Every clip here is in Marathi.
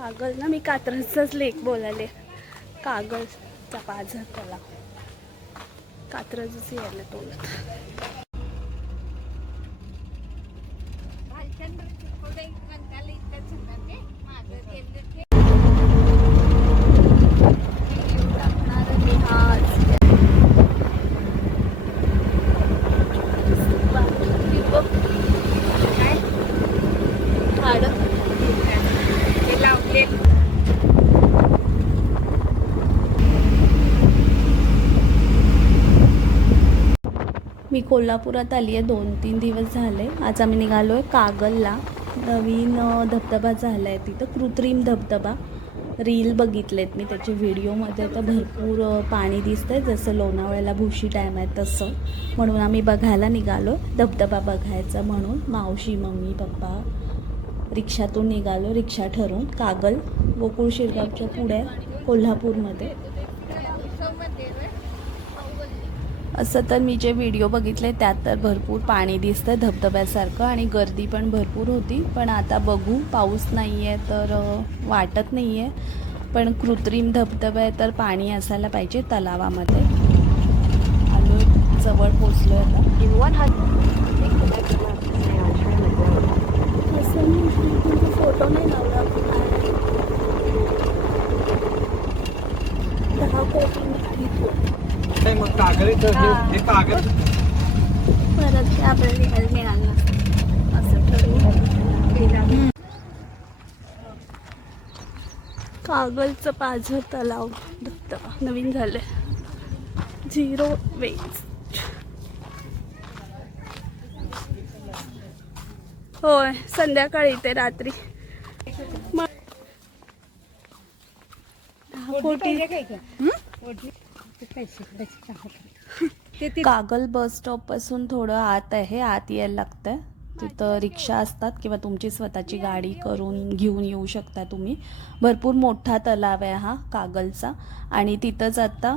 कागल ना, मी कात्रजचाच लेक बोलाले. कागलचा पाझर तलाव, कात्रजच यायला तोलत. मी कोल्हापुरात आली आहे, 2-3 दिवस झाले. आज आम्ही निघालो आहे कागलला. नवीन धबधबा झाला आहे तिथं, कृत्रिम धबधबा. रील बघितलेत मी त्याचे, व्हिडिओमध्ये तर भरपूर पाणी दिसतंय, जसं लोणावळ्याला भुशी डॅम आहे तसं. म्हणून आम्ही बघायला निघालो, धबधबा बघायचा म्हणून. मावशी, मम्मी, पप्पा रिक्षातून निघालो, रिक्षा ठरवून. कागल गोकुळ शिरगावच्या पुढे कोल्हापूरमध्ये. असं तर मी जे व्हिडिओ बघितले त्यात तर भरपूर पाणी दिसतं धबधब्यासारखं, आणि गर्दी पण भरपूर होती. पण आता बघू, पाऊस नाही आहे तर वाटत नाही आहे. पण कृत्रिम धबधबा आहे तर पाणी असायला पाहिजे तलावामध्ये. आलो, जवळ पोचलो आता. फोटो नाही लावला. 10 कोटी मग कागद हे कागद परत आपल्याला निघायला मिळालं असं ठरवून. कागलचं पाझर तलाव धबधबा नवीन झाले, 0 वेस्ट. होय, संध्याकाळी ते रात्री. 10 कोटी. कागल बस स्टॉप पासून थोडं आत आहे, आत यायला लागतंय. तिथं रिक्षा असतात किंवा तुमची स्वतःची गाडी करून घेऊन येऊ शकता तुम्ही. भरपूर मोठा तलाव आहे हा कागलचा, आणि तिथंच आता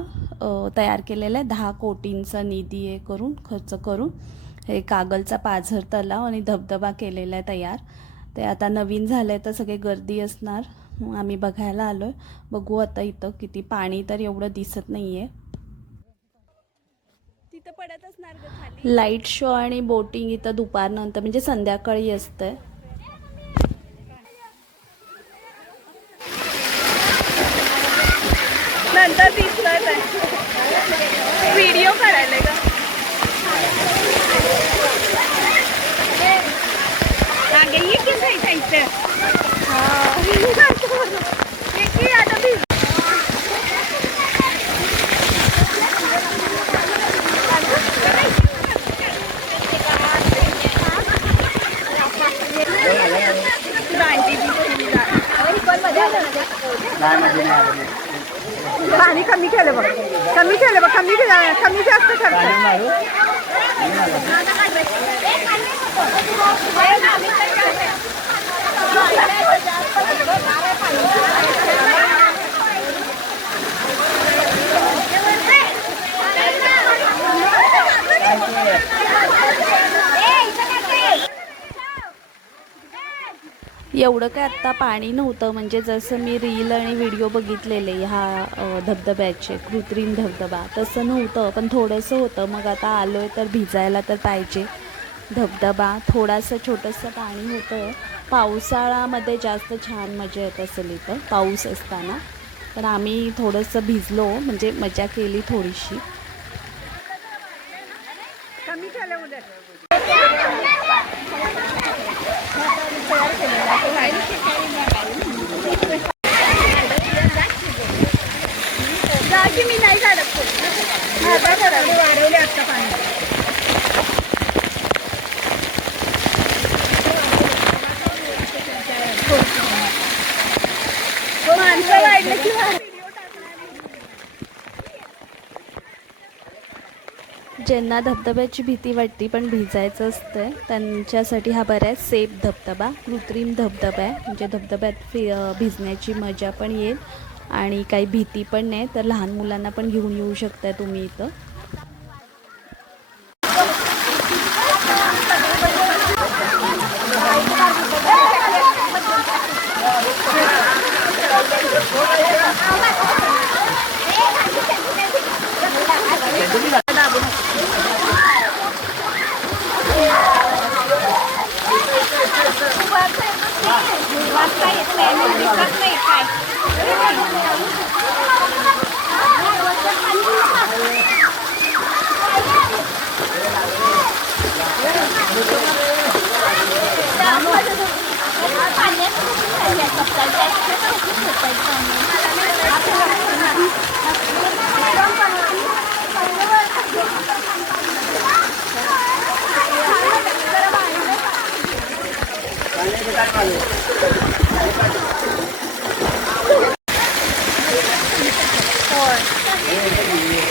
तयार केलेला आहे 10 कोटींचा निधी हे करून, खर्च करून हे कागलचा पाझर तलाव आणि धबधबा केलेला आहे तयार. ते आता नवीन झालंय तर सगळे गर्दी असणार. आम्ही बघायला आलोय, बघू आता. इथं किती पाणी तर एवढं दिसत नाहीये. तिथं पडत असणार ग खाली. लाईट शो आणि बोटिंग इथं दुपारनंतर म्हणजे संध्याकाळी असतंय. नंतर दिसलं व्हिडिओ काढायला का पाणी कमी केलं बघ, कमी केलं बघ, कमी जास्त करतो. एवढं काय आत्ता पाणी नव्हतं, म्हणजे जसं मी रील आणि व्हिडिओ बघितलेले ह्या धबधब्याचे, कृत्रिम धबधबा तसं नव्हतं, पण थोडंसं होतं. मग आता आलो आहे तर भिजायला तर पाहिजे. धबधबा थोडासा छोटंसं पाणी होतं. पावसाळ्यामध्ये जास्त छान मजा येत असेल इथं पाऊस असताना, पण आम्ही थोडंसं भिजलो, म्हणजे मजा केली थोडीशी. कमी केलं उद्या. मी नाही काढत, वाढवले आता पाणी. माणसं वाढलं की ज्यांना धबधब्याची भीती वाटते पण भिजायचं असतं त्यांच्यासाठी हा बऱ्याच सेफ धबधबा, कृत्रिम धबधबा आहे. म्हणजे धबधब्यात भिजण्याची मजा पण येईल आणि काही भीती पण नाही. तर लहान मुलांना पण घेऊन येऊ शकता तुम्ही इथं. वाचता येत नाही आणि दिसत नाही काय.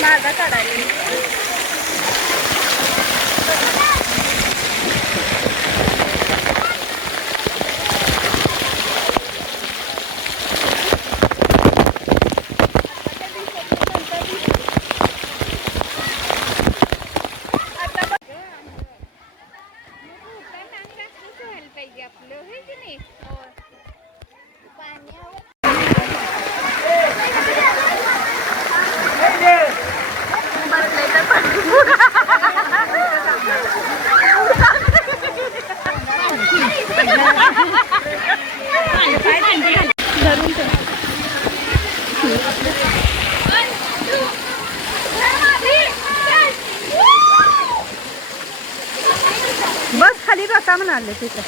माझा काढायला पाहिजे आपलं हे की नाही. बस खाली बसा म्हणाले तिथं.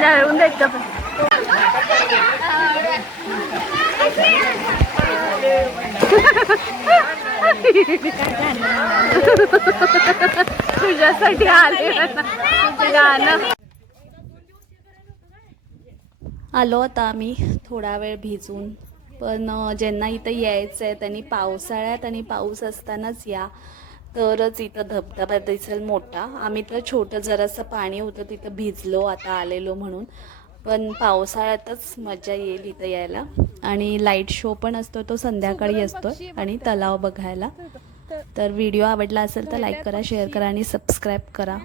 जळवून द्यायचं पण. तुझ्यासाठी आले गाणं. आलो आता आम्ही थोडा वेळ भिजून, पण ज्यांना इथं यायचं आहे त्यांनी पावसाळ्यात आणि पाऊस असतानाच या, तरच इथं धबधबा दिसेल मोठा. आम्ही तर छोटं जरासं पाणी होतं तिथं भिजलो आता आलेलो म्हणून, पण पावसाळ्यातच मजा येईल इथं यायला. आणि लाईट शो पण असतो, तो संध्याकाळी असतो आणि तलाव बघायला. तर व्हिडिओ आवडला असेल तर लाईक करा, शेअर करा आणि सबस्क्राईब करा.